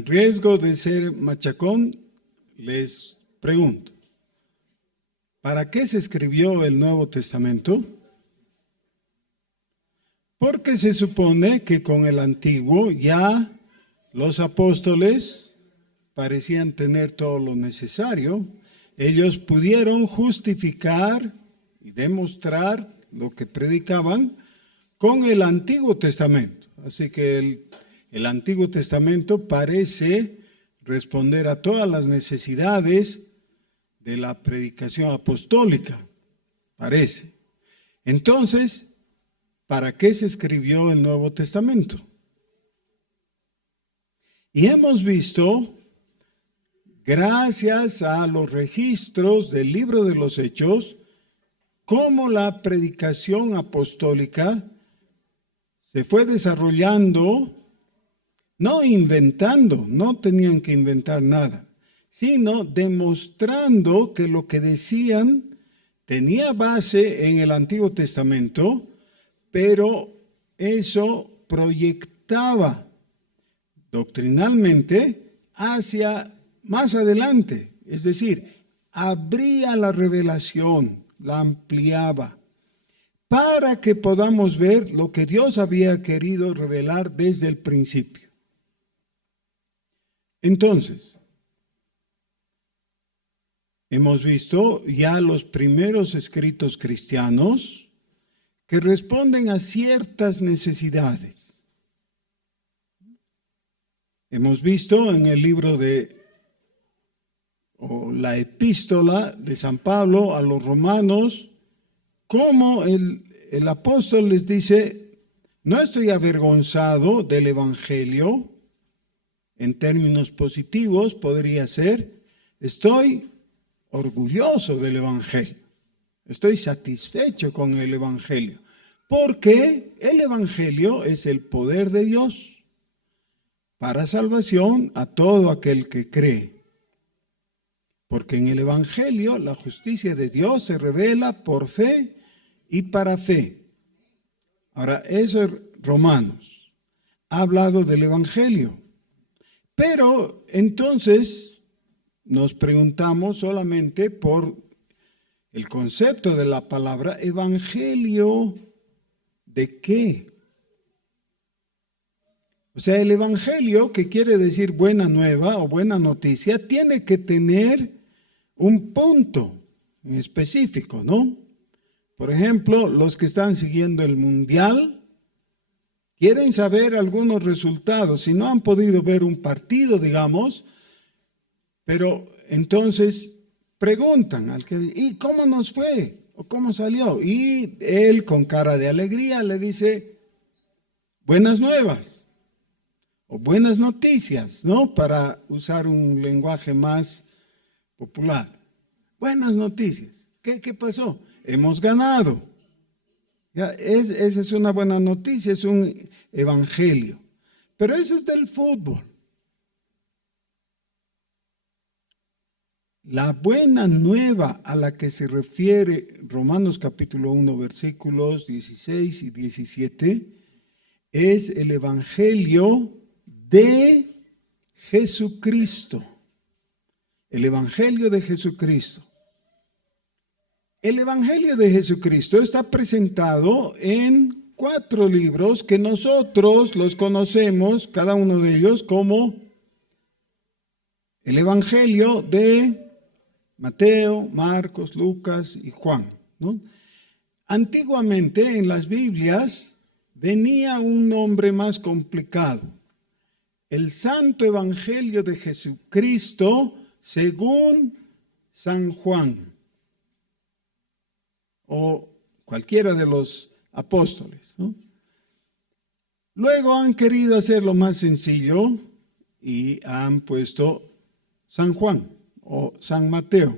a riesgo de ser machacón, les pregunto, ¿para qué se escribió el Nuevo Testamento? Porque se supone que con el Antiguo ya los apóstoles parecían tener todo lo necesario. Ellos pudieron justificar y demostrar lo que predicaban con el Antiguo Testamento. Así que el Antiguo Testamento parece responder a todas las necesidades de la predicación apostólica, parece. Entonces, ¿para qué se escribió el Nuevo Testamento? Y hemos visto, gracias a los registros del libro de los Hechos, cómo la predicación apostólica se fue desarrollando, no inventando, no tenían que inventar nada, sino demostrando que lo que decían tenía base en el Antiguo Testamento, pero eso proyectaba doctrinalmente hacia más adelante, es decir, abría la revelación, la ampliaba, para que podamos ver lo que Dios había querido revelar desde el principio. Entonces, hemos visto ya los primeros escritos cristianos que responden a ciertas necesidades. Hemos visto en el libro o la epístola de San Pablo a los romanos, cómo el apóstol les dice, no estoy avergonzado del evangelio. En términos positivos podría ser, estoy orgulloso del evangelio, estoy satisfecho con el evangelio, porque el evangelio es el poder de Dios para salvación a todo aquel que cree. Porque en el evangelio la justicia de Dios se revela por fe y para fe. Ahora, eso es Romanos, ha hablado del evangelio. Pero entonces nos preguntamos solamente por el concepto de la palabra evangelio, ¿de qué? O sea, el evangelio, que quiere decir buena nueva o buena noticia, tiene que tener un punto en específico, ¿no? Por ejemplo, los que están siguiendo el mundial quieren saber algunos resultados. Si no han podido ver un partido, digamos, pero entonces preguntan al que, ¿y cómo nos fue? ¿O cómo salió? Y él con cara de alegría le dice, buenas nuevas o buenas noticias, ¿no? Para usar un lenguaje más popular. Buenas noticias. ¿Qué pasó? Hemos ganado. Ya, esa es una buena noticia, es un evangelio. Pero eso es del fútbol. La buena nueva a la que se refiere Romanos capítulo 1, versículos 16 y 17, es el evangelio de Jesucristo. El evangelio de Jesucristo. El evangelio de Jesucristo está presentado en 4 libros que nosotros los conocemos, cada uno de ellos, como el evangelio de Mateo, Marcos, Lucas y Juan, ¿no? Antiguamente en las Biblias venía un nombre más complicado. El Santo Evangelio de Jesucristo según San Juan o cualquiera de los apóstoles, ¿no? Luego han querido hacerlo más sencillo y han puesto San Juan o San Mateo.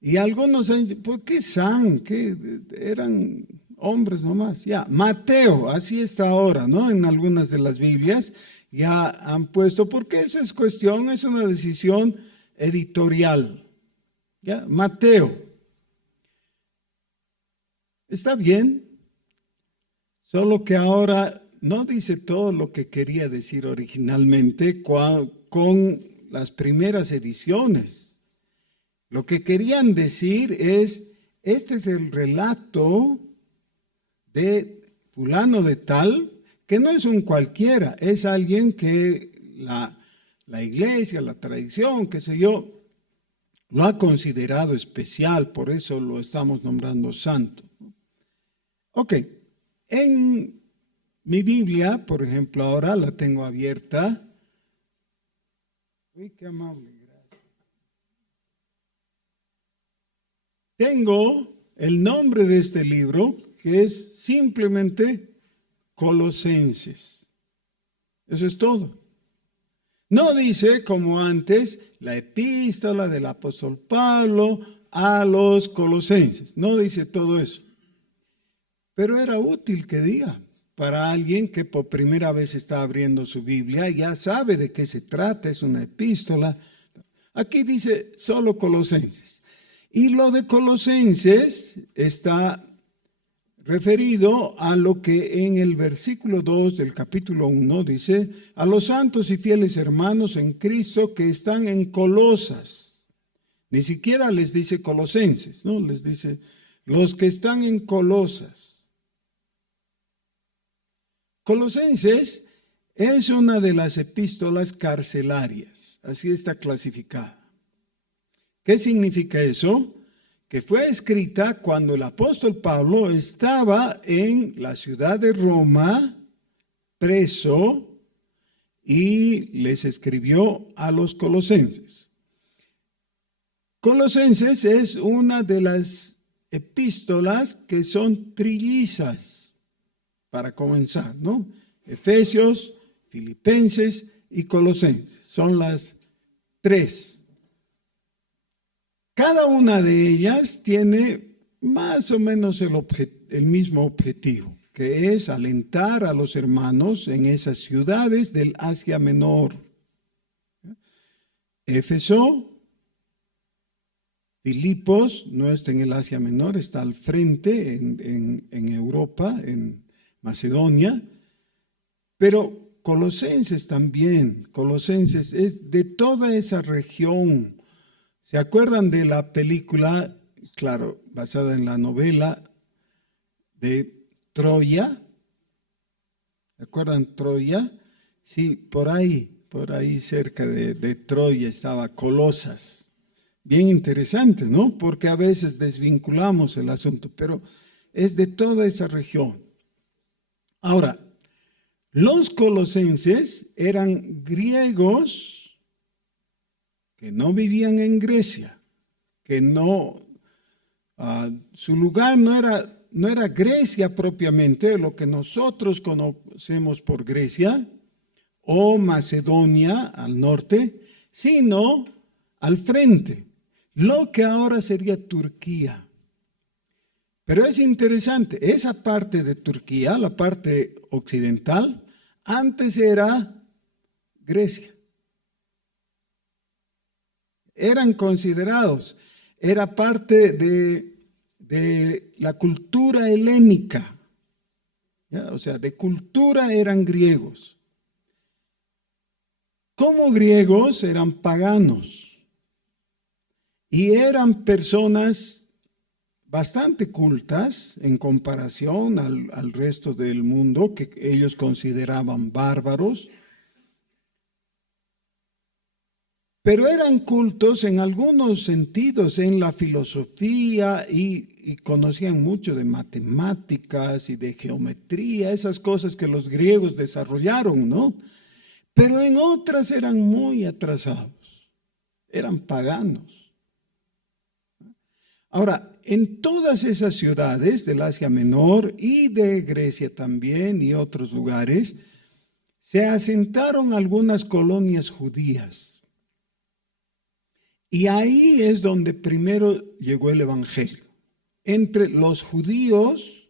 Y algunos han dicho, ¿por qué San? Que eran hombres nomás. Ya, Mateo, así está ahora, ¿no? En algunas de las Biblias ya han puesto, porque eso es cuestión, es una decisión editorial. Ya, Mateo. Está bien, solo que ahora no dice todo lo que quería decir originalmente, con las primeras ediciones. Lo que querían decir es, este es el relato de fulano de tal, que no es un cualquiera, es alguien que la iglesia, la tradición, qué sé yo, lo ha considerado especial, por eso lo estamos nombrando santo. Ok, en mi Biblia, por ejemplo, ahora la tengo abierta. Uy, qué amable, gracias. Tengo el nombre de este libro, que es simplemente Colosenses. Eso es todo. No dice, como antes, la epístola del apóstol Pablo a los colosenses. No dice todo eso. Pero era útil que diga para alguien que por primera vez está abriendo su Biblia, ya sabe de qué se trata, es una epístola. Aquí dice solo Colosenses. Y lo de Colosenses está referido a lo que en el versículo 2 del capítulo 1 dice, a los santos y fieles hermanos en Cristo que están en Colosas. Ni siquiera les dice Colosenses, ¿no? Les dice los que están en Colosas. Colosenses es una de las epístolas carcelarias, así está clasificada. ¿Qué significa eso? Que fue escrita cuando el apóstol Pablo estaba en la ciudad de Roma, preso, y les escribió a los colosenses. Colosenses es una de las epístolas que son trillizas, para comenzar, ¿no? Efesios, Filipenses y Colosenses, son las tres. Cada una de ellas tiene más o menos el mismo objetivo, que es alentar a los hermanos en esas ciudades del Asia Menor. Éfeso, Filipos, no está en el Asia Menor, está al frente en Europa, en Macedonia, pero Colosenses también, Colosenses es de toda esa región. ¿Se acuerdan de la película, claro, basada en la novela de Troya? ¿Se acuerdan Troya? Sí, por ahí cerca de Troya estaba Colosas. Bien interesante, ¿no? Porque a veces desvinculamos el asunto, pero es de toda esa región. Ahora, los colosenses eran griegos que no vivían en Grecia, que su lugar no era Grecia propiamente, lo que nosotros conocemos por Grecia, o Macedonia al norte, sino al frente, lo que ahora sería Turquía. Pero es interesante, esa parte de Turquía, la parte occidental, antes era Grecia. Eran considerados, era parte de la cultura helénica, ¿ya? O sea, de cultura eran griegos. Como griegos eran paganos y eran personas bastante cultas en comparación al resto del mundo que ellos consideraban bárbaros, pero eran cultos en algunos sentidos, en la filosofía y conocían mucho de matemáticas y de geometría, esas cosas que los griegos desarrollaron, ¿no? Pero en otras eran muy atrasados, eran paganos. Ahora, en todas esas ciudades del Asia Menor y de Grecia también y otros lugares, se asentaron algunas colonias judías. Y ahí es donde primero llegó el Evangelio. Entre los judíos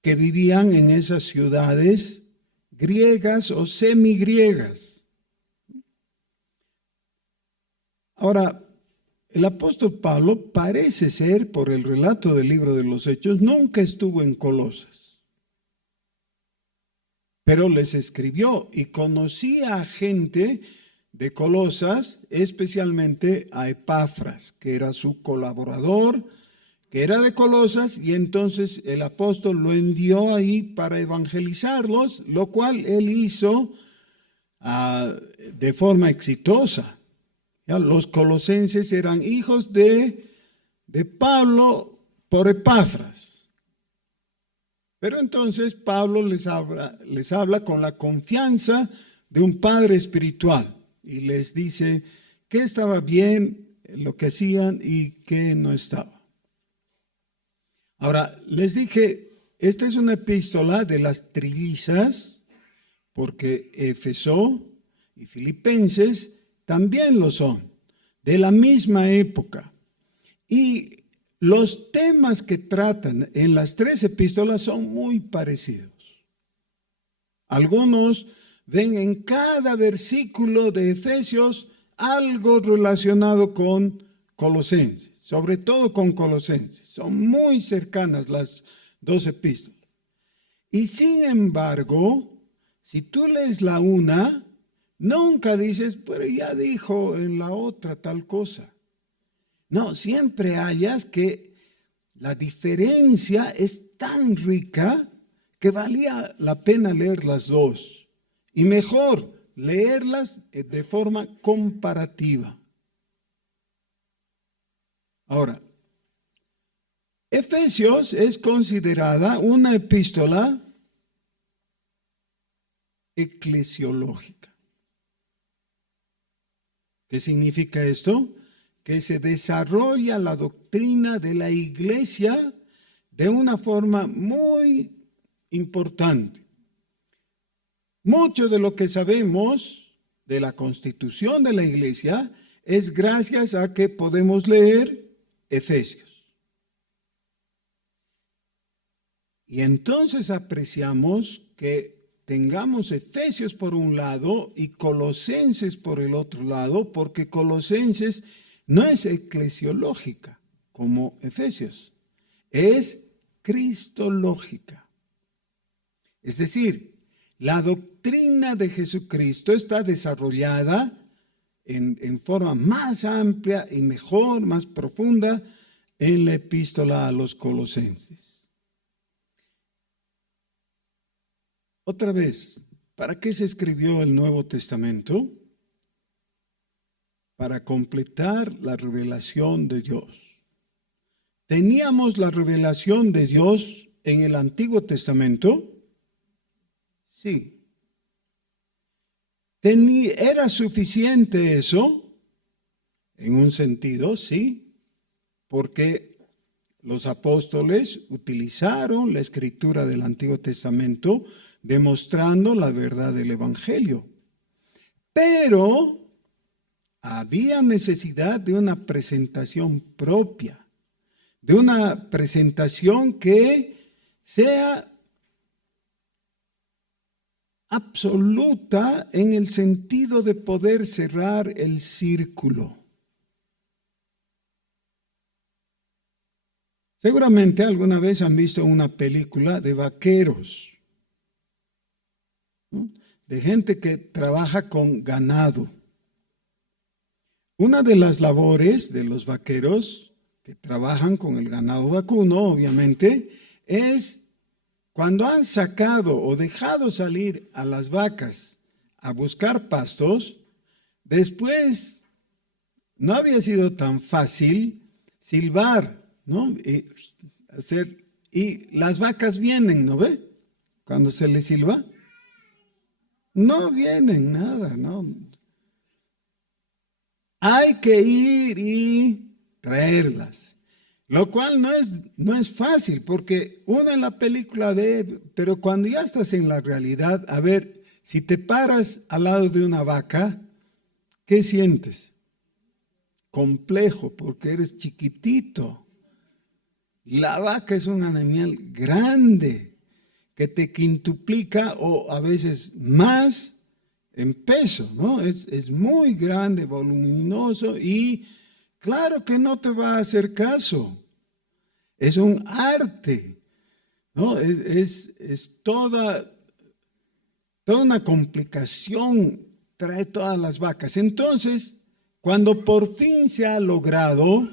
que vivían en esas ciudades griegas o semigriegas. Ahora, el apóstol Pablo parece ser, por el relato del libro de los Hechos, nunca estuvo en Colosas. pero les escribió y conocía a gente de Colosas, especialmente a Epafras, que era su colaborador, que era de Colosas, y entonces el apóstol lo envió ahí para evangelizarlos, lo cual él hizo de forma exitosa. ¿Ya? Los colosenses eran hijos de Pablo por Epafras. Pero entonces Pablo les habla con la confianza de un padre espiritual y les dice qué estaba bien, lo que hacían y qué no estaba. Ahora, les dije, esta es una epístola de las trillizas, porque Éfeso y Filipenses también lo son, de la misma época. Y los temas que tratan en las tres epístolas son muy parecidos. Algunos ven en cada versículo de Efesios algo relacionado con Colosenses, sobre todo con Colosenses. Son muy cercanas las dos epístolas. Y sin embargo, si tú lees la una, nunca dices, pero ya dijo en la otra tal cosa. No, siempre hallas que la diferencia es tan rica que valía la pena leer las dos. Y mejor, leerlas de forma comparativa. Ahora, Efesios es considerada una epístola eclesiológica. ¿Qué significa esto? Que se desarrolla la doctrina de la iglesia de una forma muy importante. Mucho de lo que sabemos de la constitución de la iglesia es gracias a que podemos leer Efesios. Y entonces apreciamos que tengamos Efesios por un lado y Colosenses por el otro lado, porque Colosenses no es eclesiológica como Efesios, es cristológica. Es decir, la doctrina de Jesucristo está desarrollada en forma más amplia y mejor, más profunda en la epístola a los Colosenses. Otra vez, ¿para qué se escribió el Nuevo Testamento? Para completar la revelación de Dios. ¿Teníamos la revelación de Dios en el Antiguo Testamento? Sí. ¿Era suficiente eso? En un sentido, sí, porque los apóstoles utilizaron la escritura del Antiguo Testamento demostrando la verdad del Evangelio. Pero había necesidad de una presentación propia, de una presentación que sea absoluta en el sentido de poder cerrar el círculo. Seguramente alguna vez han visto una película de vaqueros, ¿no? De gente que trabaja con ganado. Una de las labores de los vaqueros que trabajan con el ganado vacuno, obviamente, es cuando han sacado o dejado salir a las vacas a buscar pastos, después no había sido tan fácil silbar, ¿no? Y las vacas vienen, ¿no ve? Cuando se les silba, no vienen nada, ¿no? Hay que ir y traerlas, lo cual no es fácil, porque uno en la película ve, pero cuando ya estás en la realidad, a ver, si te paras al lado de una vaca, ¿qué sientes? Complejo, porque eres chiquitito. La vaca es un animal grande que te quintuplica o a veces más en peso, ¿no? Es muy grande, voluminoso y claro que no te va a hacer caso. Es un arte, ¿no? Es toda toda una complicación trae todas las vacas. Entonces, cuando por fin se ha logrado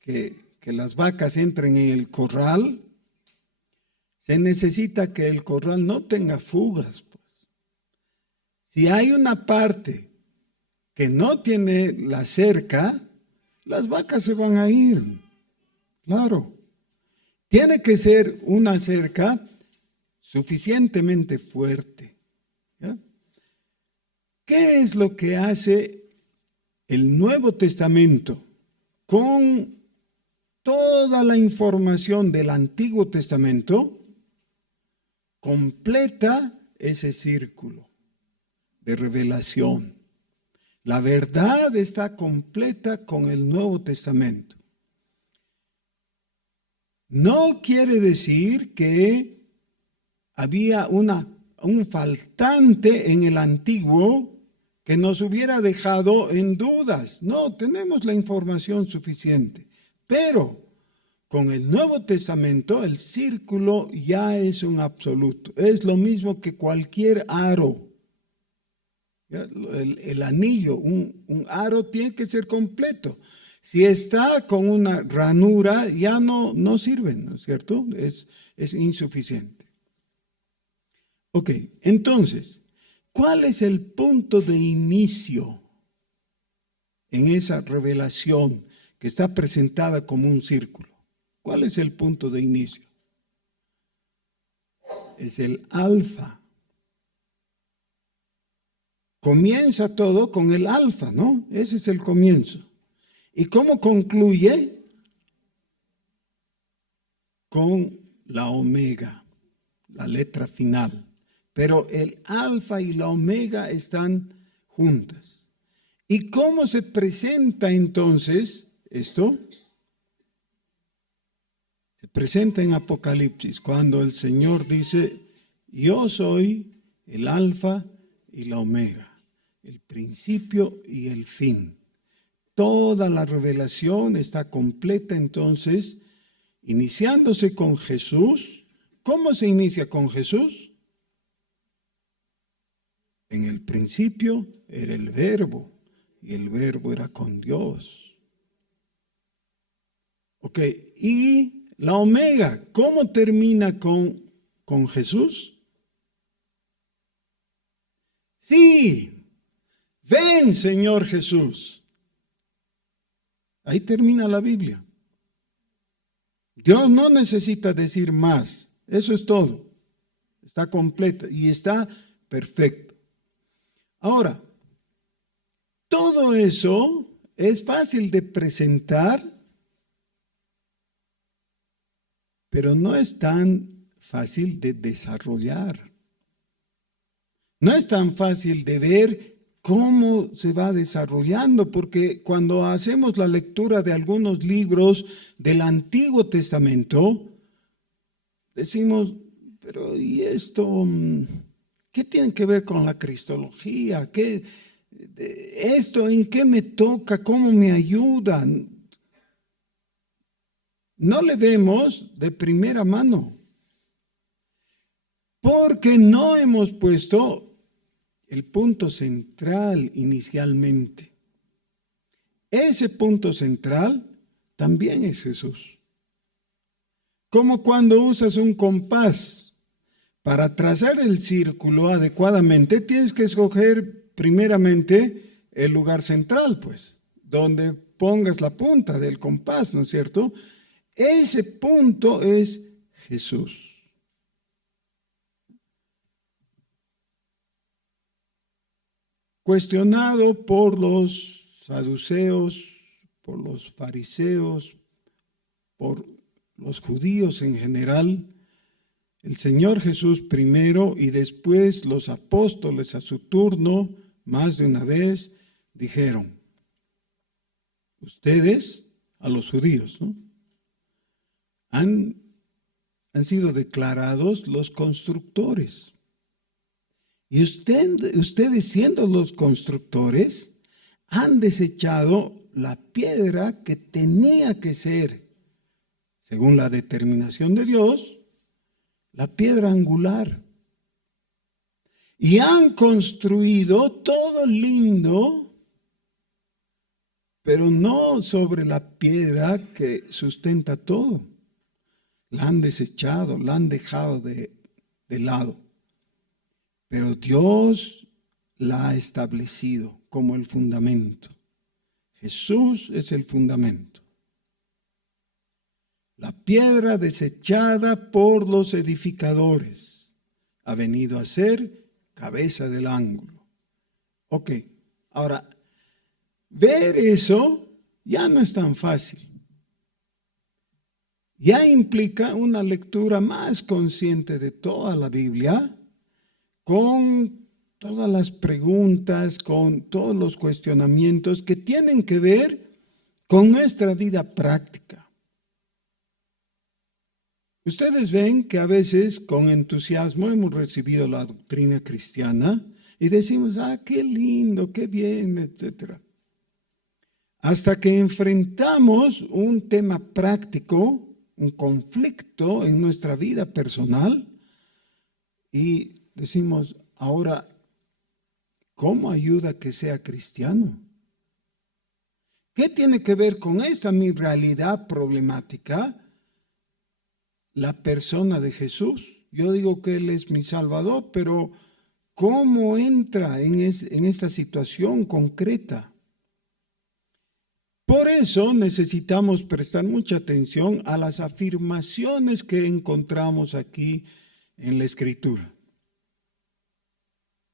que las vacas entren en el corral, se necesita que el corral no tenga fugas. Pues. Si hay una parte que no tiene la cerca, las vacas se van a ir. Claro. Tiene que ser una cerca suficientemente fuerte. ¿Ya? ¿Qué es lo que hace el Nuevo Testamento con toda la información del Antiguo Testamento? Completa ese círculo de revelación. La verdad está completa con el Nuevo Testamento. No quiere decir que había un faltante en el Antiguo que nos hubiera dejado en dudas. No, tenemos la información suficiente. Pero con el Nuevo Testamento el círculo ya es un absoluto. Es lo mismo que cualquier aro. El anillo, un aro tiene que ser completo. Si está con una ranura, ya no sirve, ¿no es cierto? Es insuficiente. Ok, entonces, ¿cuál es el punto de inicio en esa revelación que está presentada como un círculo? ¿Cuál es el punto de inicio? Es el alfa. Comienza todo con el alfa, ¿no? Ese es el comienzo. ¿Y cómo concluye? Con la omega, la letra final. Pero el alfa y la omega están juntas. ¿Y cómo se presenta entonces esto? Se presenta en Apocalipsis, cuando el Señor dice, yo soy el alfa y la omega, el principio y el fin. Toda la revelación está completa entonces, iniciándose con Jesús. ¿Cómo se inicia con Jesús? En el principio era el Verbo, y el Verbo era con Dios. Ok, y la omega, ¿cómo termina con Jesús? Sí, ven Señor Jesús. Ahí termina la Biblia. Dios no necesita decir más. Eso es todo. Está completo y está perfecto. Ahora, todo eso es fácil de presentar, pero no es tan fácil de desarrollar. No es tan fácil de ver cómo se va desarrollando, porque cuando hacemos la lectura de algunos libros del Antiguo Testamento, decimos, pero ¿y esto qué tiene que ver con la cristología? ¿Esto en qué me toca? ¿Cómo me ayuda? No le vemos de primera mano, porque no hemos puesto el punto central inicialmente. Ese punto central también es Jesús. Como cuando usas un compás para trazar el círculo adecuadamente, tienes que escoger primeramente el lugar central, pues, donde pongas la punta del compás, ¿no es cierto? Ese punto es Jesús. Cuestionado por los saduceos, por los fariseos, por los judíos en general, el Señor Jesús primero y después los apóstoles a su turno, más de una vez, dijeron, ustedes, a los judíos, ¿no? Han sido declarados los constructores. Y ustedes siendo los constructores, han desechado la piedra que tenía que ser, según la determinación de Dios, la piedra angular. y han construido todo lindo, pero no sobre la piedra que sustenta todo. La han desechado, la han dejado de lado. Pero Dios la ha establecido como el fundamento. Jesús es el fundamento. La piedra desechada por los edificadores ha venido a ser cabeza del ángulo. Ok, ahora, ver eso ya no es tan fácil. Ya implica una lectura más consciente de toda la Biblia, con todas las preguntas, con todos los cuestionamientos que tienen que ver con nuestra vida práctica. Ustedes ven que a veces con entusiasmo hemos recibido la doctrina cristiana y decimos, qué lindo, qué bien, etc. Hasta que enfrentamos un tema práctico, un conflicto en nuestra vida personal y decimos, ahora, ¿cómo ayuda que sea cristiano? ¿Qué tiene que ver con esta mi realidad problemática? La persona de Jesús. Yo digo que Él es mi Salvador, pero ¿cómo entra en esta situación concreta? Por eso necesitamos prestar mucha atención a las afirmaciones que encontramos aquí en la Escritura.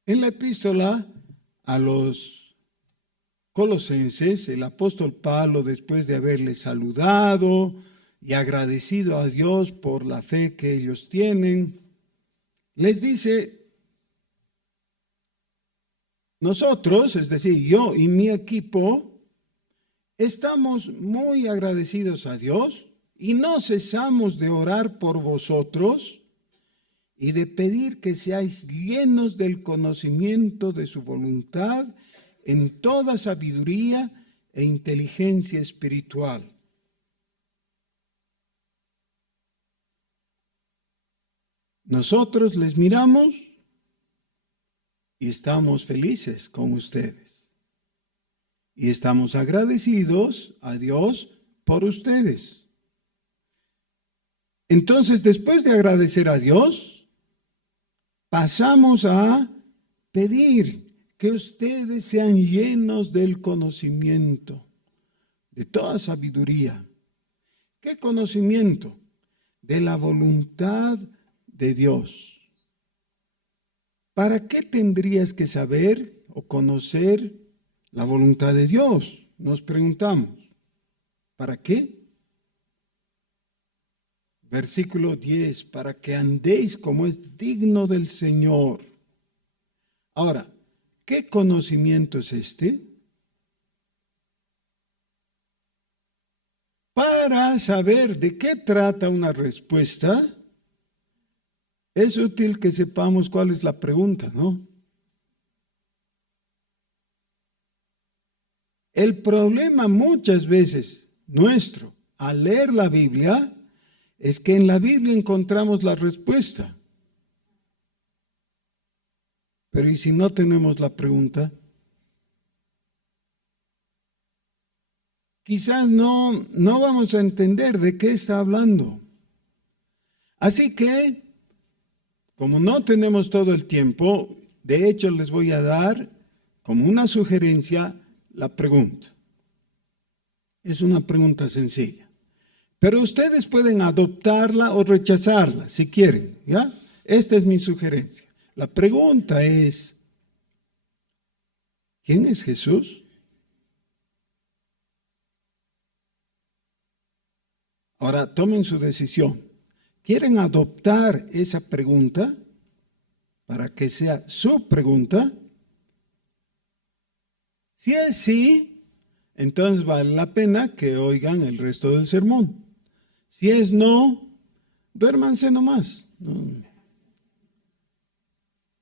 En la epístola a los Colosenses, el apóstol Pablo, después de haberles saludado y agradecido a Dios por la fe que ellos tienen, les dice, nosotros, es decir, yo y mi equipo, estamos muy agradecidos a Dios y no cesamos de orar por vosotros y de pedir que seáis llenos del conocimiento de su voluntad en toda sabiduría e inteligencia espiritual. Nosotros les miramos y estamos felices con ustedes. Y estamos agradecidos a Dios por ustedes. Entonces, después de agradecer a Dios, pasamos a pedir que ustedes sean llenos del conocimiento, de toda sabiduría. ¿Qué conocimiento? De la voluntad de Dios. ¿Para qué tendrías que saber o conocer la voluntad de Dios? Nos preguntamos. ¿Para qué? Versículo 10, para que andéis como es digno del Señor. Ahora, ¿qué conocimiento es este? Para saber de qué trata una respuesta, es útil que sepamos cuál es la pregunta, ¿no? El problema muchas veces nuestro al leer la Biblia es que en la Biblia encontramos la respuesta. Pero ¿y si no tenemos la pregunta? Quizás no vamos a entender de qué está hablando. Así que, como no tenemos todo el tiempo, de hecho les voy a dar como una sugerencia la pregunta. Es una pregunta sencilla. Pero ustedes pueden adoptarla o rechazarla si quieren, ¿ya? Esta es mi sugerencia. La pregunta es, ¿quién es Jesús? Ahora tomen su decisión. ¿Quieren adoptar esa pregunta para que sea su pregunta? Si es sí, entonces vale la pena que oigan el resto del sermón. Si es no, duérmanse nomás.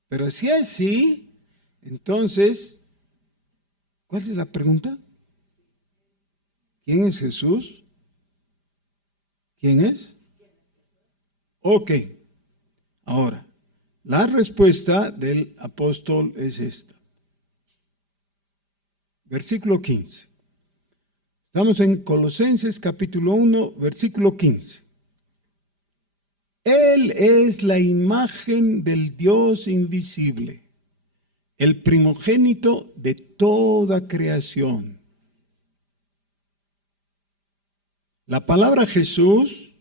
Pero si es sí, entonces, ¿cuál es la pregunta? ¿Quién es Jesús? ¿Quién es? Ok, ahora, La respuesta del apóstol es esta. Versículo 15. Estamos en Colosenses capítulo 1, versículo 15. Él es la imagen del Dios invisible, el primogénito de toda creación. La palabra Jesús,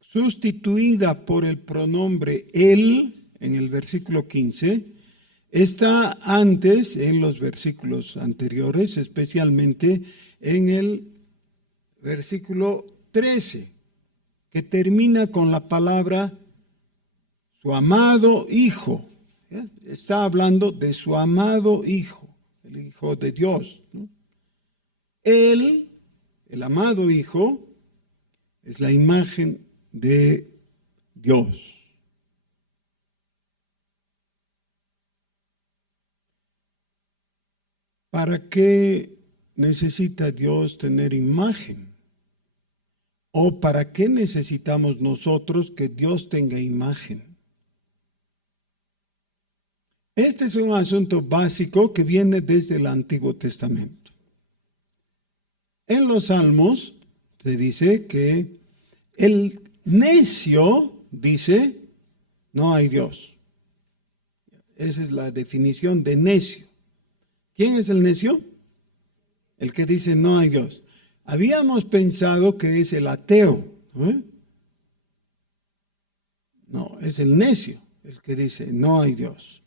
sustituida por el pronombre Él, en el versículo 15, está antes en los versículos anteriores, especialmente en el versículo 13, que termina con la palabra su amado Hijo. Está hablando de su amado Hijo, el Hijo de Dios, ¿no? Él, el amado Hijo, es la imagen de Dios. ¿Para qué necesita Dios tener imagen? ¿O para qué necesitamos nosotros que Dios tenga imagen? Este es un asunto básico que viene desde el Antiguo Testamento. En los Salmos se dice que el necio dice, no hay Dios. Esa es la definición de necio. ¿Quién es el necio? El que dice no hay Dios. Habíamos pensado que es el ateo, ¿no? No, es el necio, el que dice no hay Dios.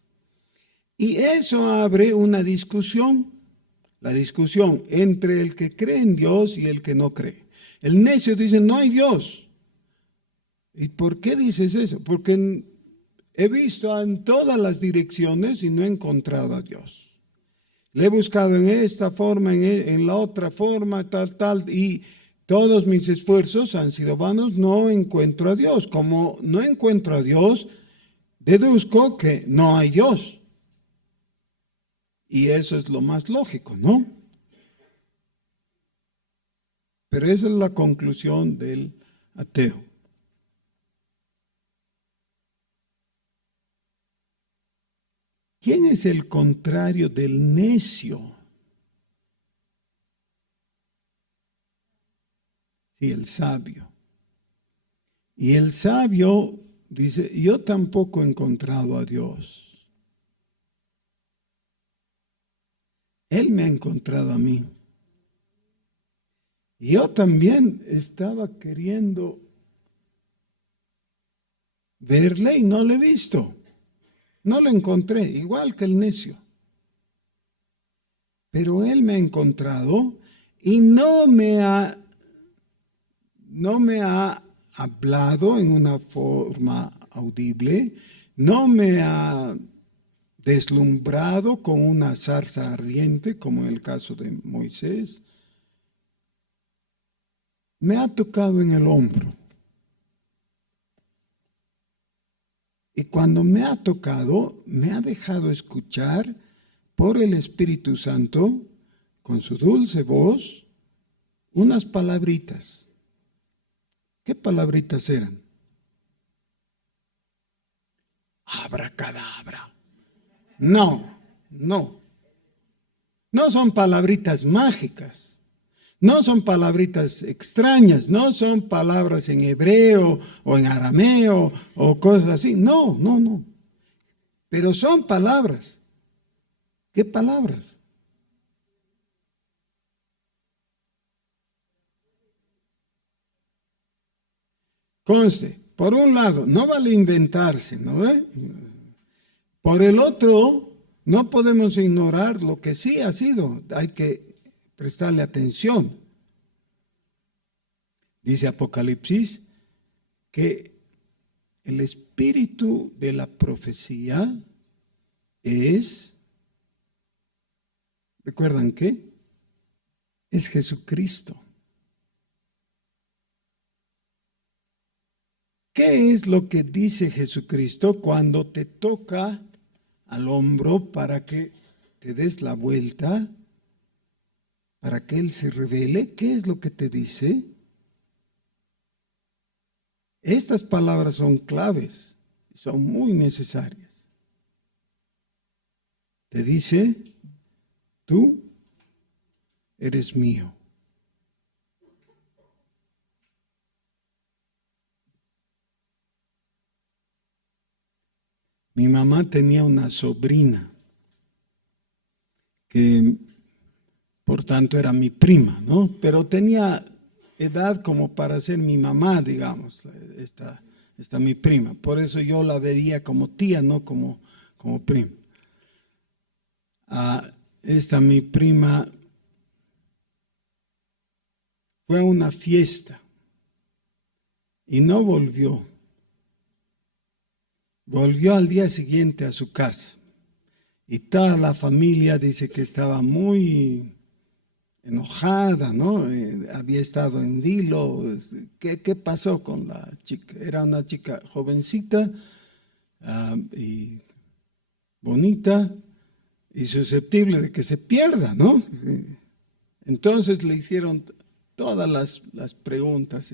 Y eso abre una discusión, la discusión entre el que cree en Dios y el que no cree. El necio dice no hay Dios. ¿Y por qué dices eso? Porque he visto en todas las direcciones y no he encontrado a Dios. Le he buscado en esta forma, en la otra forma, tal, y todos mis esfuerzos han sido vanos, no encuentro a Dios. Como no encuentro a Dios, deduzco que no hay Dios. Y eso es lo más lógico, ¿no? Pero esa es la conclusión del ateo. ¿Quién es el contrario del necio? Sí, el sabio. Y el sabio dice, yo tampoco he encontrado a Dios. Él me ha encontrado a mí. Y yo también estaba queriendo verle y no le he visto. No lo encontré, igual que el necio. Pero él me ha encontrado y no me ha hablado en una forma audible, no me ha deslumbrado con una zarza ardiente, como en el caso de Moisés. Me ha tocado en el hombro. Y cuando me ha tocado, me ha dejado escuchar por el Espíritu Santo, con su dulce voz, unas palabritas. ¿Qué palabritas eran? Abracadabra. No. No son palabritas mágicas. No son palabritas extrañas, no son palabras en hebreo o en arameo o cosas así. No. Pero son palabras. ¿Qué palabras? Conste, por un lado, no vale inventarse, ¿no ve? Por el otro, no podemos ignorar lo que sí ha sido. Hay que prestarle atención. Dice Apocalipsis que el espíritu de la profecía es, ¿recuerdan qué? Es Jesucristo. ¿Qué es lo que dice Jesucristo cuando te toca al hombro para que te des la vuelta, para que Él se revele? ¿Qué es lo que te dice? Estas palabras son claves. son muy necesarias. Te dice, tú eres mío. Mi mamá tenía una sobrina que por tanto era mi prima, ¿no? Pero tenía edad como para ser mi mamá, digamos, esta mi prima. Por eso yo la veía como tía, no como prima. Esta mi prima fue a una fiesta y no volvió. Volvió al día siguiente a su casa. Y toda la familia dice que estaba muy enojada, ¿no? Había estado en vilo. ¿Qué pasó con la chica? Era una chica jovencita y bonita y susceptible de que se pierda, ¿no? Entonces le hicieron todas las preguntas.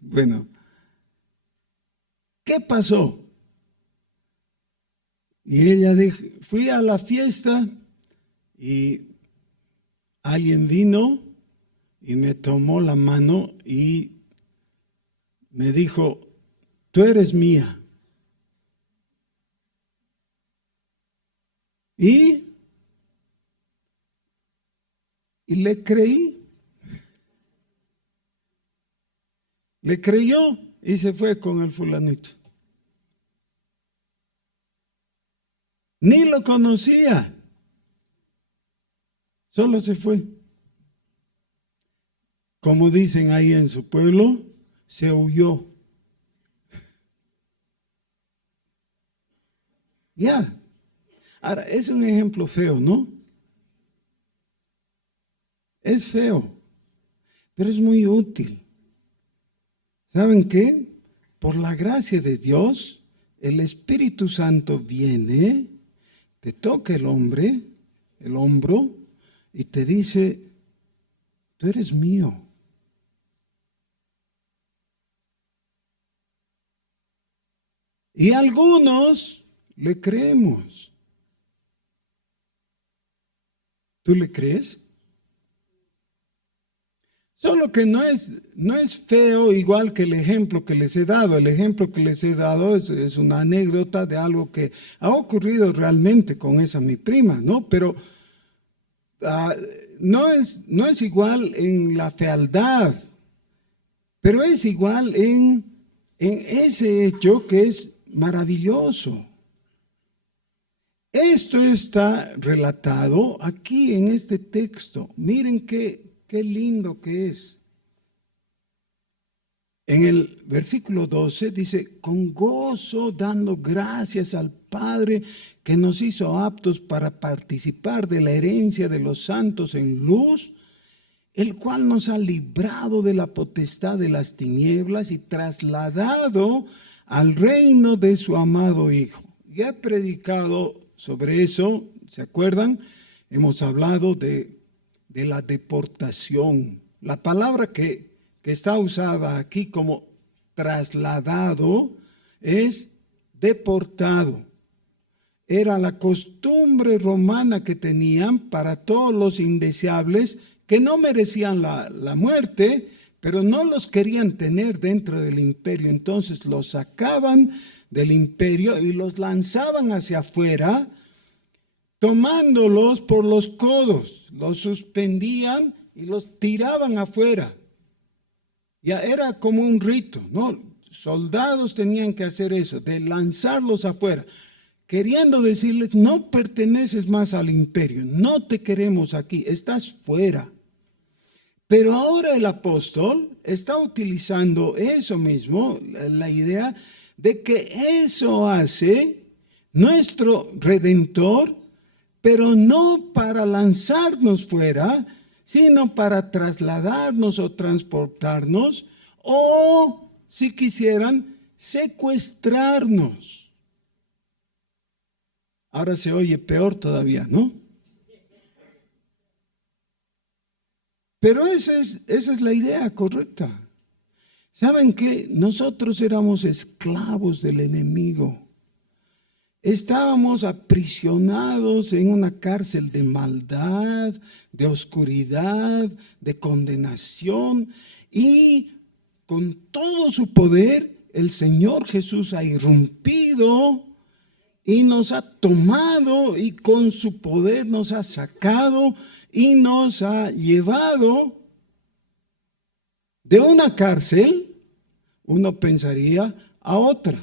Bueno, ¿qué pasó? Y ella dijo, fui a la fiesta y alguien vino y me tomó la mano y me dijo, tú eres mía. Y le creí. Le creyó y se fue con el fulanito. Ni lo conocía. Solo se fue. Como dicen ahí en su pueblo, se huyó. Ya. Ahora, es un ejemplo feo, ¿no? Es feo, pero es muy útil. ¿Saben qué? Por la gracia de Dios, el Espíritu Santo viene, te toca el hombro, y te dice, tú eres mío. Y algunos le creemos. ¿Tú le crees? Solo que no es feo igual que el ejemplo que les he dado. El ejemplo que les he dado es una anécdota de algo que ha ocurrido realmente con esa mi prima, ¿no? Pero no es igual en la fealdad, pero es igual en ese hecho que es maravilloso. Esto está relatado aquí en este texto. Miren qué lindo que es. En el versículo 12 dice, con gozo dando gracias al Padre que nos hizo aptos para participar de la herencia de los santos en luz, el cual nos ha librado de la potestad de las tinieblas y trasladado al reino de su amado Hijo. Ya he predicado sobre eso, ¿se acuerdan? Hemos hablado de la deportación. La palabra que está usada aquí como trasladado es deportado. Era la costumbre romana que tenían para todos los indeseables que no merecían la muerte, pero no los querían tener dentro del imperio. Entonces los sacaban del imperio y los lanzaban hacia afuera, tomándolos por los codos, los suspendían y los tiraban afuera. Ya era como un rito, ¿no? Soldados tenían que hacer eso, de lanzarlos afuera, queriendo decirles, no perteneces más al imperio, no te queremos aquí, estás fuera. Pero ahora el apóstol está utilizando eso mismo, la idea de que eso hace nuestro Redentor, pero no para lanzarnos fuera, sino para trasladarnos o transportarnos, o, si quisieran, secuestrarnos. Ahora se oye peor todavía, ¿no? Pero esa es la idea correcta. ¿Saben qué? Nosotros éramos esclavos del enemigo. Estábamos aprisionados en una cárcel de maldad, de oscuridad, de condenación, y con todo su poder el Señor Jesús ha irrumpido y nos ha tomado, y con su poder nos ha sacado y nos ha llevado de una cárcel, uno pensaría, a otra.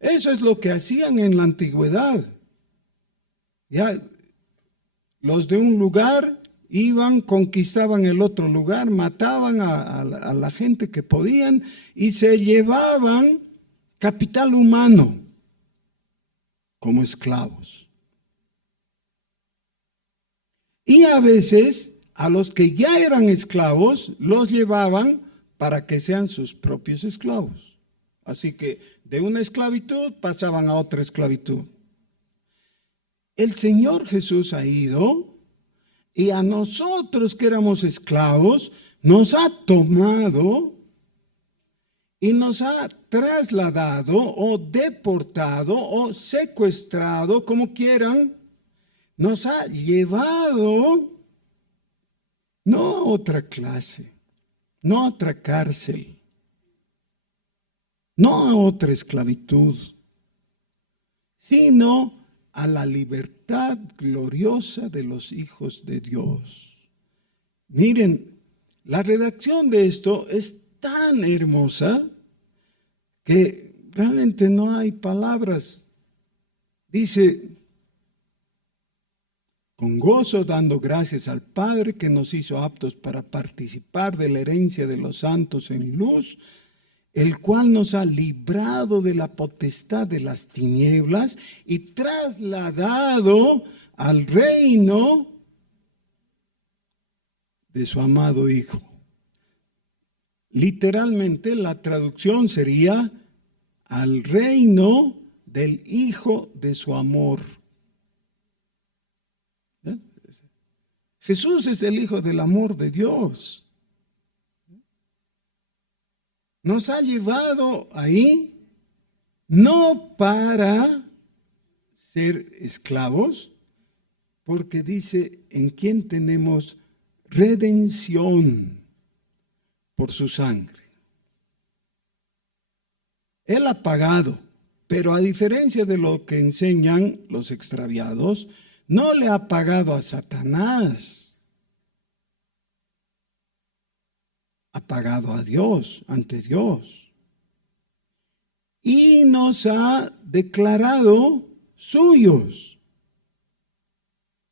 Eso es lo que hacían en la antigüedad. Ya, los de un lugar iban, conquistaban el otro lugar, mataban a la gente que podían y se llevaban capital humano como esclavos. Y a veces a los que ya eran esclavos los llevaban para que sean sus propios esclavos. Así que de una esclavitud pasaban a otra esclavitud. El Señor Jesús ha ido y a nosotros que éramos esclavos nos ha tomado y nos ha trasladado o deportado o secuestrado, como quieran, nos ha llevado no a otra clase, no a otra cárcel, no a otra esclavitud, sino a la libertad gloriosa de los hijos de Dios. Miren, la redacción de esto es tan hermosa que realmente no hay palabras. Dice: con gozo dando gracias al Padre que nos hizo aptos para participar de la herencia de los santos en luz, el cual nos ha librado de la potestad de las tinieblas y trasladado al reino de su amado Hijo. Literalmente la traducción sería al reino del Hijo de su amor. Jesús es el Hijo del amor de Dios. Nos ha llevado ahí no para ser esclavos, porque dice en quien tenemos redención por su sangre. Él ha pagado, pero a diferencia de lo que enseñan los extraviados, no le ha pagado a Satanás. Ha pagado a Dios, ante Dios. Y nos ha declarado suyos,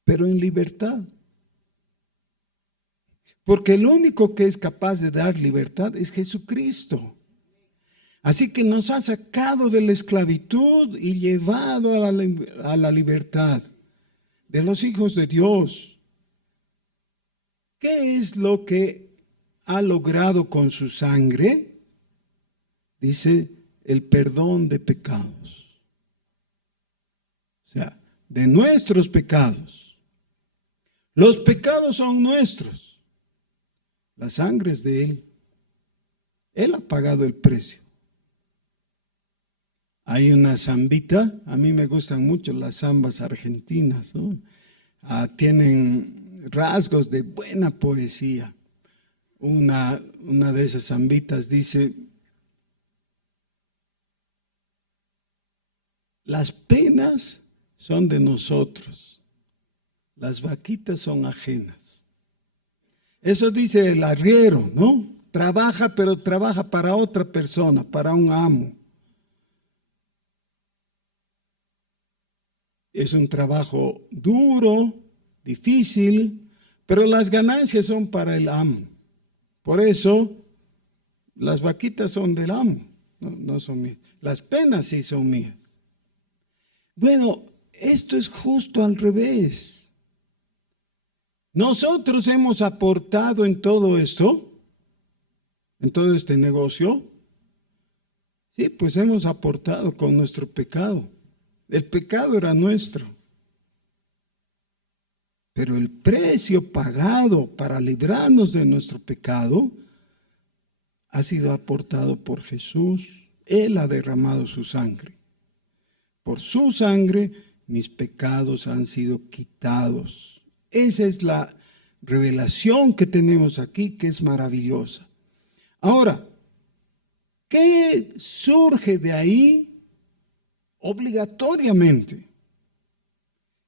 pero en libertad. Porque el único que es capaz de dar libertad es Jesucristo. Así que nos ha sacado de la esclavitud y llevado a la libertad de los hijos de Dios. ¿Qué es lo que ha logrado con su sangre? Dice, el perdón de pecados. O sea, de nuestros pecados. Los pecados son nuestros. La sangre es de Él. Él ha pagado el precio. Hay una zambita, a mí me gustan mucho las zambas argentinas, ¿no? Tienen rasgos de buena poesía. Una de esas zambitas dice: las penas son de nosotros, las vaquitas son ajenas. Eso dice el arriero, ¿no? Trabaja, pero trabaja para otra persona, para un amo. Es un trabajo duro, difícil, pero las ganancias son para el amo. Por eso, las vaquitas son del amo, no son mías. Las penas sí son mías. Bueno, esto es justo al revés. Nosotros hemos aportado en todo esto, en todo este negocio. Sí, pues hemos aportado con nuestro pecado. El pecado era nuestro. Pero el precio pagado para librarnos de nuestro pecado ha sido aportado por Jesús. Él ha derramado su sangre. Por su sangre mis pecados han sido quitados. Esa es la revelación que tenemos aquí, que es maravillosa. Ahora, ¿qué surge de ahí? Obligatoriamente.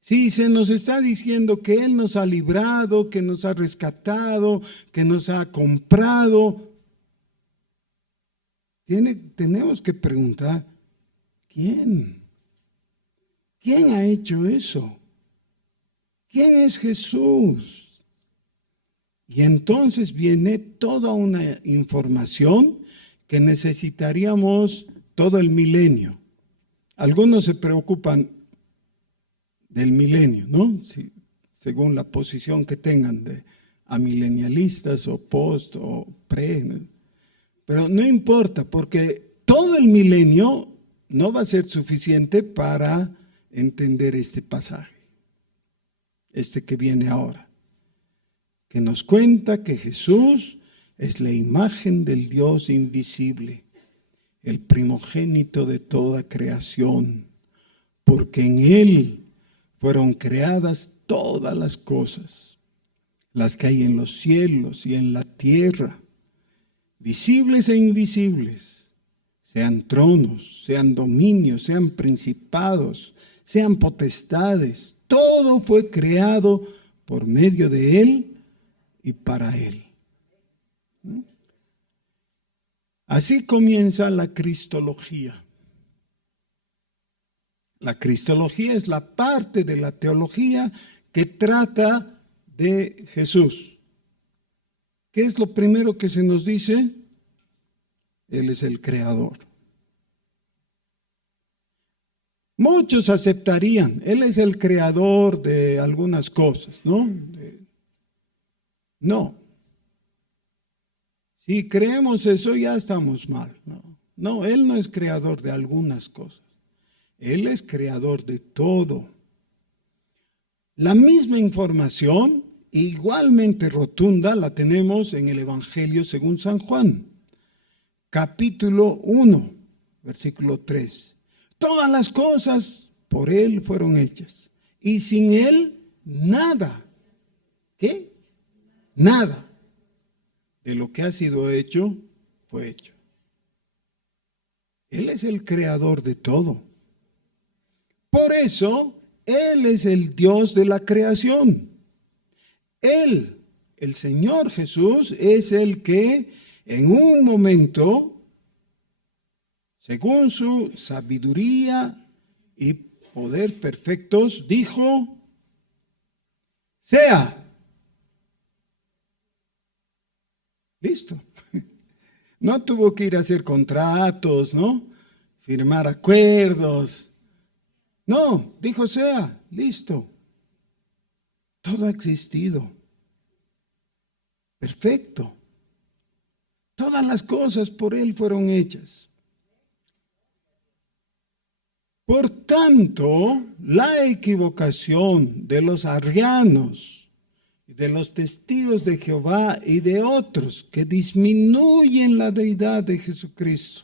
Si se nos está diciendo que Él nos ha librado, que nos ha rescatado, que nos ha comprado, tenemos que preguntar, ¿quién? ¿Quién ha hecho eso? ¿Quién es Jesús? Y entonces viene toda una información que necesitaríamos todo el milenio. Algunos se preocupan del milenio, ¿no? Sí, según la posición que tengan de amilenialistas o post o pre, ¿no? Pero no importa, porque todo el milenio no va a ser suficiente para entender este pasaje, este que viene ahora, que nos cuenta que Jesús es la imagen del Dios invisible, el primogénito de toda creación, porque en Él fueron creadas todas las cosas, las que hay en los cielos y en la tierra, visibles e invisibles, sean tronos, sean dominios, sean principados, sean potestades, todo fue creado por medio de Él y para Él. Así comienza la cristología. La cristología es la parte de la teología que trata de Jesús. ¿Qué es lo primero que se nos dice? Él es el creador. Muchos aceptarían, Él es el creador de algunas cosas, ¿no? No. Si creemos eso, ya estamos mal. No, Él no es creador de algunas cosas. Él es creador de todo. La misma información, igualmente rotunda, la tenemos en el Evangelio según San Juan, capítulo 1, versículo 3. Todas las cosas por Él fueron hechas, y sin Él nada. ¿Qué? Nada de lo que ha sido hecho fue hecho. Él es el creador de todo. Por eso, Él es el Dios de la creación. Él, el Señor Jesús, es el que en un momento, según su sabiduría y poder perfectos, dijo, sea. Listo. No tuvo que ir a hacer contratos, ¿no? Firmar acuerdos. No, dijo sea, listo. Todo ha existido. Perfecto. Todas las cosas por Él fueron hechas. Por tanto, la equivocación de los arrianos, de los testigos de Jehová y de otros que disminuyen la deidad de Jesucristo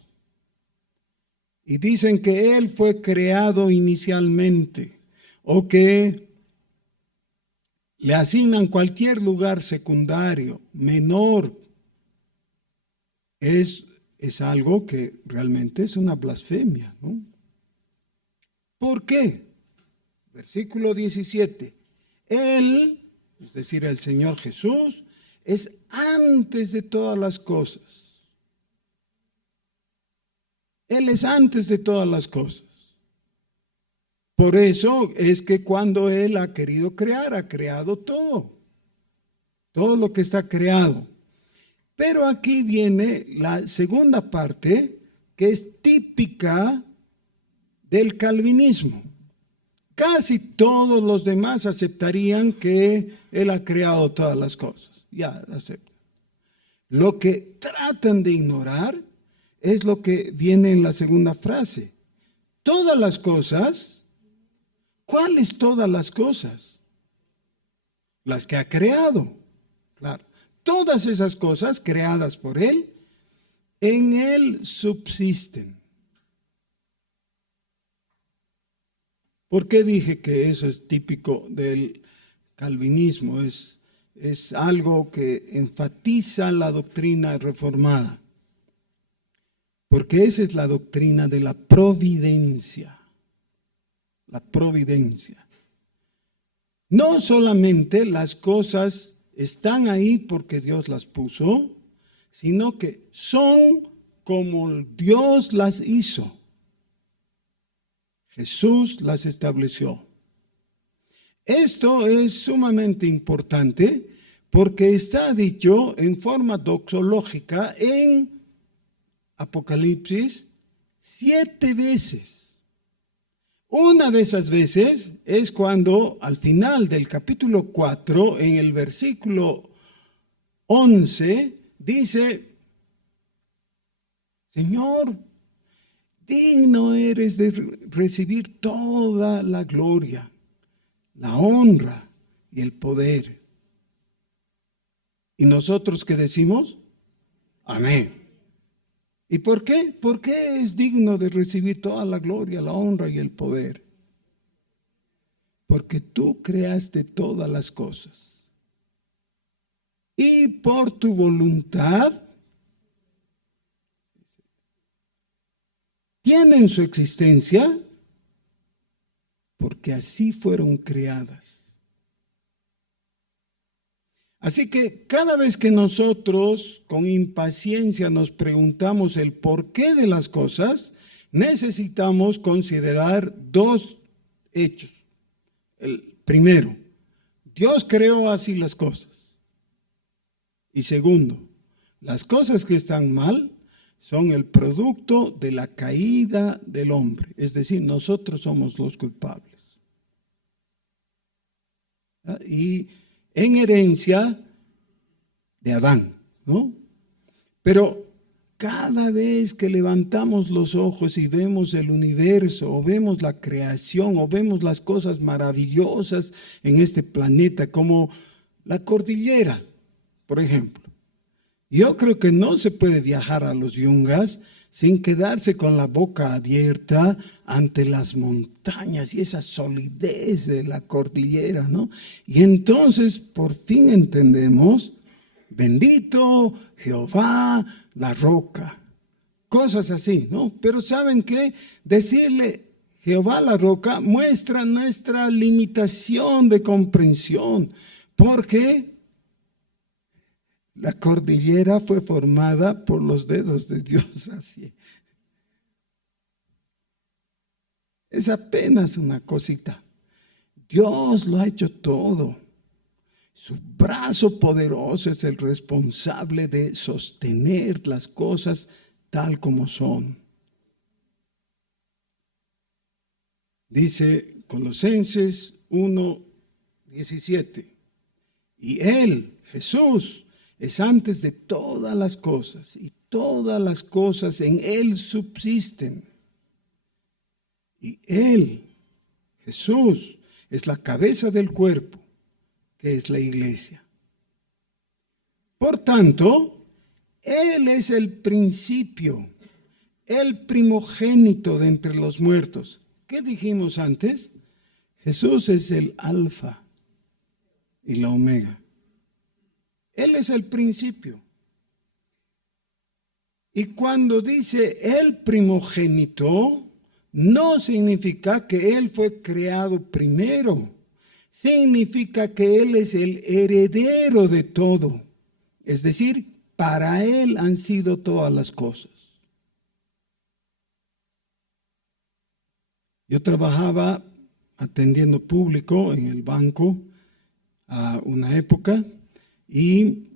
y dicen que Él fue creado inicialmente o que le asignan cualquier lugar secundario, menor, es algo que realmente es una blasfemia, ¿no? ¿Por qué? Versículo 17. Él, es decir, el Señor Jesús, es antes de todas las cosas. Él es antes de todas las cosas. Por eso es que cuando Él ha querido crear, ha creado todo. Todo lo que está creado. Pero aquí viene la segunda parte, que es típica del calvinismo. Casi todos los demás aceptarían que Él ha creado todas las cosas. Ya aceptan. Lo que tratan de ignorar es lo que viene en la segunda frase. Todas las cosas, ¿cuáles todas las cosas? Las que ha creado. Claro. Todas esas cosas creadas por Él en Él subsisten. ¿Por qué dije que eso es típico del calvinismo? Es algo que enfatiza la doctrina reformada. Porque esa es la doctrina de la providencia. La providencia. No solamente las cosas están ahí porque Dios las puso, sino que son como Dios las hizo. Jesús las estableció. Esto es sumamente importante porque está dicho en forma doxológica en Apocalipsis 7 veces. Una de esas veces es cuando al final del capítulo 4, en el versículo 11, dice: Señor, digno eres de recibir toda la gloria, la honra y el poder. ¿Y nosotros qué decimos? Amén. ¿Y por qué? ¿Por qué es digno de recibir toda la gloria, la honra y el poder? Porque tú creaste todas las cosas. Y por tu voluntad tienen su existencia porque así fueron creadas. Así que cada vez que nosotros con impaciencia nos preguntamos el porqué de las cosas, necesitamos considerar dos hechos. El primero, Dios creó así las cosas. Y segundo, las cosas que están mal son el producto de la caída del hombre. Es decir, nosotros somos los culpables. Y en herencia de Adán, ¿no? Pero cada vez que levantamos los ojos y vemos el universo, o vemos la creación, o vemos las cosas maravillosas en este planeta, como la cordillera, por ejemplo. Yo creo que no se puede viajar a los Yungas sin quedarse con la boca abierta ante las montañas y esa solidez de la cordillera, ¿no? Y entonces por fin entendemos, bendito Jehová la roca, cosas así, ¿no? Pero ¿saben qué? Decirle Jehová la roca muestra nuestra limitación de comprensión, porque la cordillera fue formada por los dedos de Dios, así. Es apenas una cosita. Dios lo ha hecho todo. Su brazo poderoso es el responsable de sostener las cosas tal como son. Dice Colosenses 1:17. Y Él, Jesús, es antes de todas las cosas, y todas las cosas en Él subsisten. Y Él, Jesús, es la cabeza del cuerpo, que es la iglesia. Por tanto, Él es el principio, el primogénito de entre los muertos. ¿Qué dijimos antes? Jesús es el alfa y la omega. Él es el principio. Y cuando dice el primogénito, no significa que Él fue creado primero. Significa que Él es el heredero de todo. Es decir, para Él han sido todas las cosas. Yo trabajaba atendiendo público en el banco a una época. Y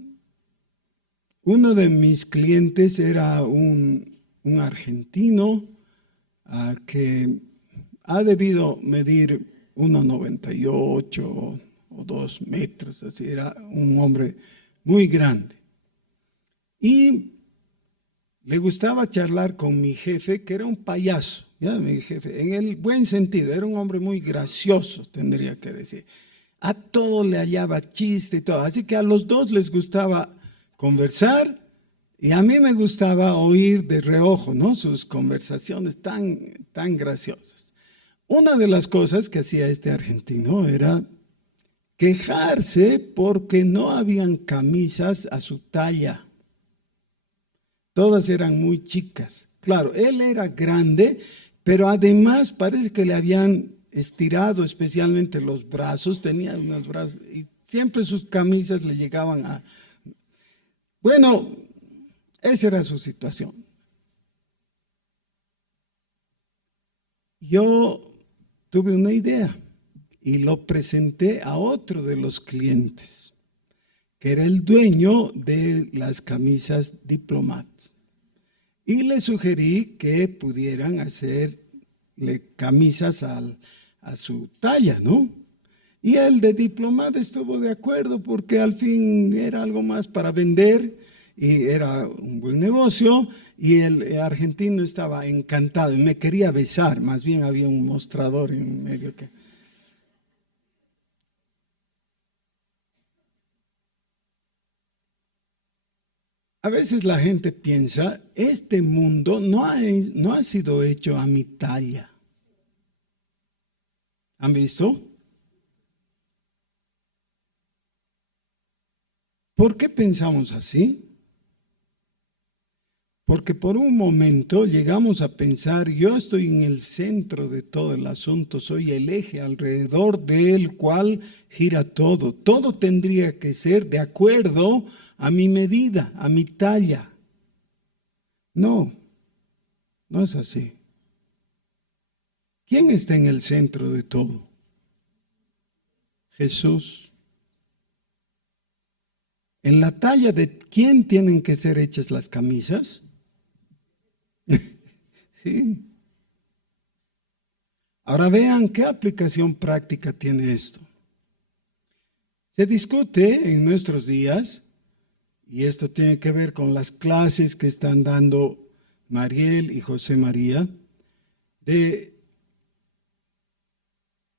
uno de mis clientes era un argentino que ha debido medir 1,98 o 2 metros, así era un hombre muy grande. Y le gustaba charlar con mi jefe, que era un payaso, ¿ya? Mi jefe, en el buen sentido, era un hombre muy gracioso, tendría que decir. A todo le hallaba chiste y todo. Así que a los dos les gustaba conversar Y a mí me gustaba oír de reojo, ¿no? Sus conversaciones tan graciosas. Una de las cosas que hacía este argentino era quejarse porque no habían camisas a su talla. Todas eran muy chicas. Claro, él era grande, pero además parece que le habían estirado especialmente los brazos, tenía unos brazos, y siempre sus camisas le llegaban a... Bueno, esa era su situación. Yo tuve una idea y lo presenté a otro de los clientes, que era el dueño de las camisas Diplomat. Y le sugerí que pudieran hacerle camisas a su talla, ¿no? Y el de Diplomat estuvo de acuerdo porque al fin era algo más para vender y era un buen negocio, y el argentino estaba encantado y me quería besar, más bien había un mostrador en medio que... A veces la gente piensa, este mundo no ha sido hecho a mi talla. ¿Han visto? ¿Por qué pensamos así? Porque por un momento llegamos a pensar, yo estoy en el centro de todo el asunto, soy el eje alrededor del cual gira todo. Todo tendría que ser de acuerdo a mi medida, a mi talla. No, no es así. ¿Quién está en el centro de todo? Jesús. ¿En la talla de quién tienen que ser hechas las camisas? Sí. Ahora vean qué aplicación práctica tiene esto. Se discute en nuestros días, y esto tiene que ver con las clases que están dando Mariel y José María, de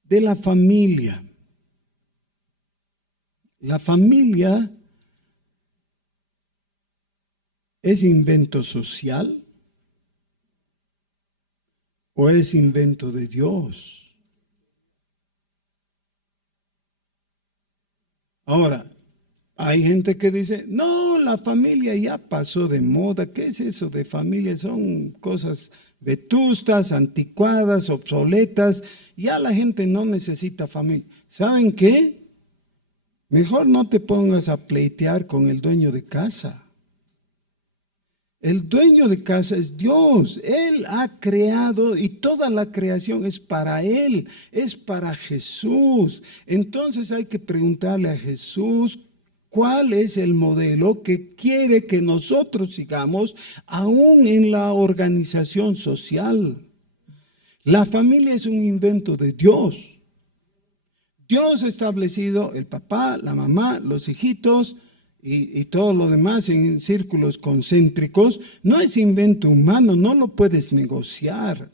la familia. La familia es invento social o es invento de Dios. Ahora, hay gente que dice, no, la familia ya pasó de moda. ¿Qué es eso de familia? Son cosas vetustas, anticuadas, obsoletas. Ya la gente no necesita familia. ¿Saben qué? Mejor no te pongas a pleitear con el dueño de casa. El dueño de casa es Dios. Él ha creado y toda la creación es para Él, es para Jesús. Entonces hay que preguntarle a Jesús cuál es el modelo que quiere que nosotros sigamos aún en la organización social. La familia es un invento de Dios. Dios ha establecido el papá, la mamá, los hijitos, y todo lo demás en círculos concéntricos. No es invento humano, no lo puedes negociar.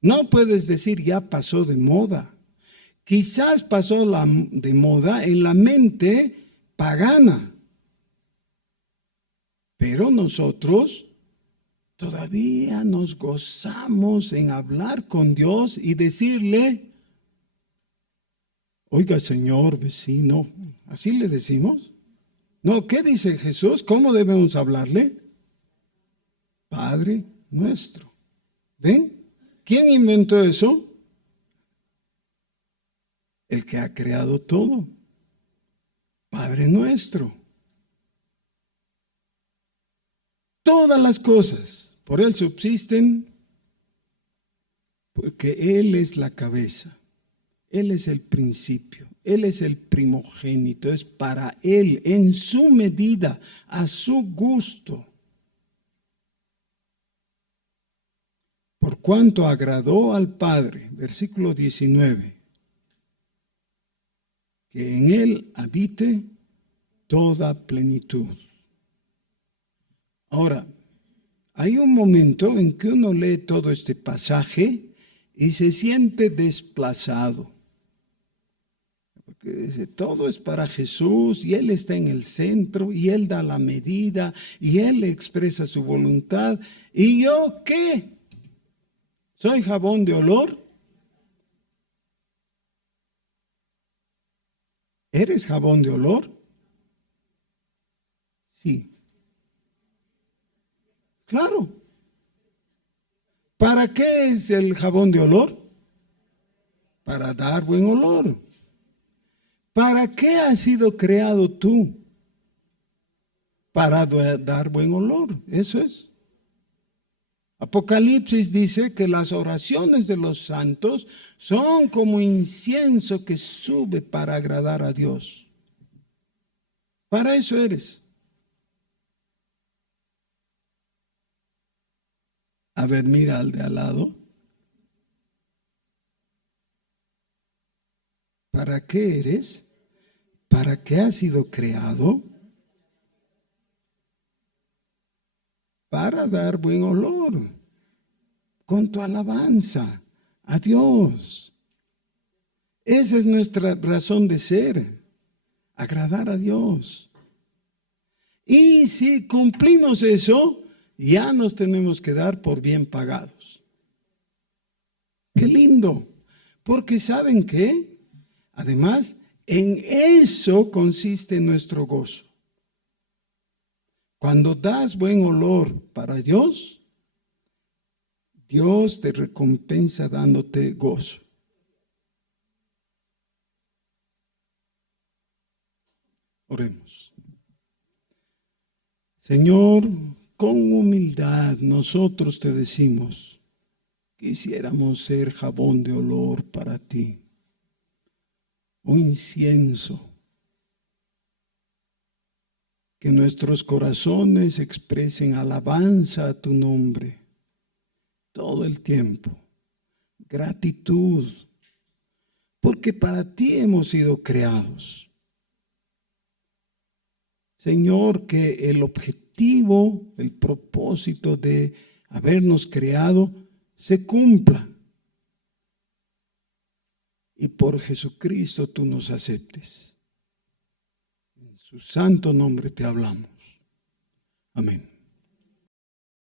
No puedes decir ya pasó de moda. Quizás pasó de moda en la mente pagana, pero nosotros todavía nos gozamos en hablar con Dios y decirle, oiga señor vecino, ¿así le decimos? No, ¿qué dice Jesús? ¿Cómo debemos hablarle? Padre nuestro. ¿Ven? ¿Quién inventó eso? El que ha creado todo. Padre nuestro. Todas las cosas por Él subsisten porque Él es la cabeza. Él es el principio, Él es el primogénito, es para Él, en su medida, a su gusto. Por cuanto agradó al Padre, versículo 19, que en Él habite toda plenitud. Ahora, hay un momento en que uno lee todo este pasaje y se siente desplazado. que dice, todo es para Jesús y Él está en el centro y Él da la medida y Él expresa su voluntad. ¿Y yo qué? ¿Soy jabón de olor? ¿Eres jabón de olor? Sí. Claro. ¿Para qué es el jabón de olor? Para dar buen olor. ¿Para qué has sido creado tú? Para dar buen olor. Eso es. Apocalipsis dice que las oraciones de los santos son como incienso que sube para agradar a Dios. Para eso eres. A ver, mira al de al lado. ¿Para qué eres? ¿Para qué has sido creado? Para dar buen olor con tu alabanza a Dios. Esa es nuestra razón de ser, agradar a Dios. Y si cumplimos eso, ya nos tenemos que dar por bien pagados. Qué lindo, porque ¿saben qué? Además, en eso consiste nuestro gozo. Cuando das buen olor para Dios, Dios te recompensa dándote gozo. Oremos. Señor, con humildad nosotros te decimos, quisiéramos ser jabón de olor para ti, un incienso, que nuestros corazones expresen alabanza a tu nombre todo el tiempo, gratitud, porque para ti hemos sido creados. Señor, que el objetivo, el propósito de habernos creado se cumpla. Y por Jesucristo tú nos aceptes. En su santo nombre te hablamos. Amén.